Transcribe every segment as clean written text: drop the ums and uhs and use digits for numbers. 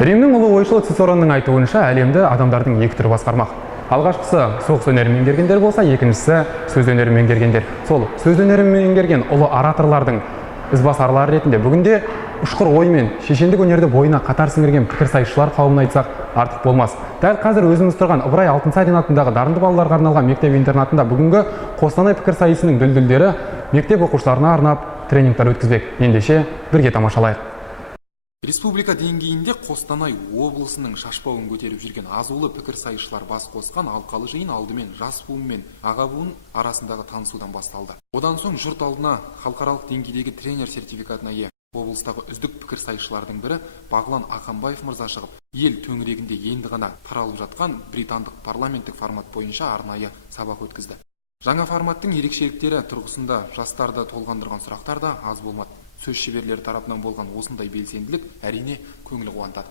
Римнің ұлы ойшылы Цицеронның айтуынша әлемді адамдардың екі түрі басқармақ. Алғашқысы соғыс өнерін меңгергендер болса, екіншісі сөз өнерін меңгергендер. Сол сөз өнерін меңгерген ұлы ораторлардың ізбасарлары ретінде бүгінде ұшқыр ой мен шешендік өнерді бойына қатар сіңірген пікірсайысшылар қауымын айтсақ артық болмас. Дәл қазір өзіміз тұрған Ыбырай Алтынсарин атындағы дарынды балаларға арналған мектеп-интернатында бүгінгі Қостанай пікірсайысының дүлдүлдері мектеп оқушыларына арнап тренингтер өткізбек. Ендеше бірге тамашалайық. Республика деңгейінде Қостанай облысының шашбауын көтеріп жүрген азулы пікірсайысшылар бас қосқан алқалы жиын алдымен жас буын мен аға буын арасындағы танысудан басталды. Одан соң жұрт алдына халықаралық деңгейдегі тренер сертификатына ие облыстағы үздік пікірсайысшылардың бірі Бағлан Ақанбаев мырза шығып, ел төңірегінде енді ғана таралып жатқан британдық парламенттік формат бойынша арнайы сабақ өткізді. Жаңа форматтың ерекшеліктері тұрғысында жастарды толғандырған сұрақтар да аз болмады. Сөз шеберлері тарапынан болған осындай белсенділік әрине көңіл қуантады.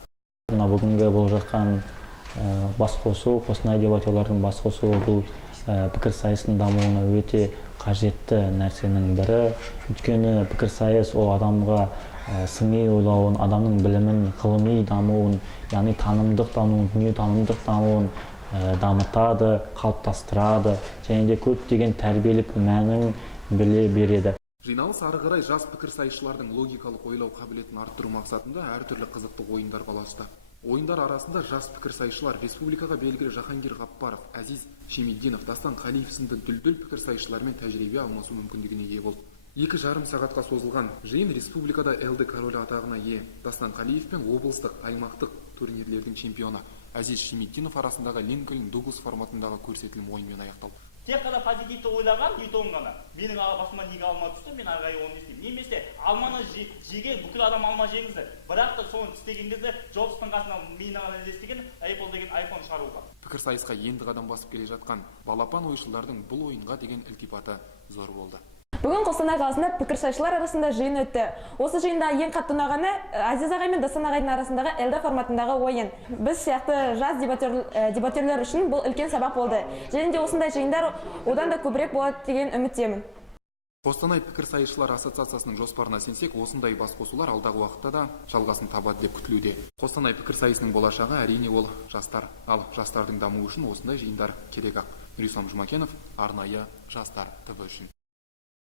Бүгінгі болып жатқан басқосу, Қостанай дебатерлардың басқосуы бұл пікірсайыстың дамуына өте қажетті нәрсенің бірі. Өйткені пікірсайыс ол адамға сыни ойлауын, адамның білімін, ғылыми дамуын, яғни танымдық дамуын, дүниетанымдық дамуын дамытады, қалыптастырады және де көптеген тәрбиелік мәнін біле береді. Жиналыс ары қарай жас пікірсайысшылардың логикалық ойлау қабілетін арттыру мақсатында әртүрлі қызықты ойындарға ұласты. Ойындар арасында жас пікірсайысшылар республикаға белгілі Жахангир Ғаппаров, Азиз Шемиддинов, Дастан Қалиев сынды дүлдүл пікірсайысшылармен тәжірибе алмасу мүмкіндігіне ие болды. 2,5 сағатқа созылған жиын республикада ЛД королі атағына ие Дастан Қалиев пен облыстық, аймақтық турнирлердің чемпионы Азиз Шемиддинов арасындағы Линкольн Дуглас форматындағы көрсетілім ойынмен аяқталды. Тек қана позитивті ойлаған, ньютон ғана. Менің басыма неге алма түсті, мен ары қарай оны істеймін. Немесе алманы жеген бүкіл адам алма жеңізді. Бірақ та соны істеген кезде Джобстың қасына мені ғана іздестеген Apple деген iPhone шығаруға. Пікірсайысқа енді қадам басып келе жатқан балапан ойшылдардың бұл ойынға деген ілтипаты зор болды. Бүгін Қостанай қаласында пікірсайысшылар арасында жиын өтті. Осы жиында ең қатты ұнағаны Азиз ағай мен Дастан ағайдың арасындағы ЛД форматындағы ойын. Біз сияқты жас дебатерлер үшін бұл үлкен сабақ болды. Және де осындай жиындар одан да көбірек болады деген үміттемін. Қостанай пікірсайысшылар ассоциациясының жоспарына сенсек, осындай басқосулар алдағы уақытта да жалғасын табады деп күтілуде. Қостанай пікірсайысының болашағы әрине ол жастар. Ал жастардың дамуы үшін осындай жиындар керек ақ. Нұрислам Жұмакенов, арнайы жастар ТВ үшін.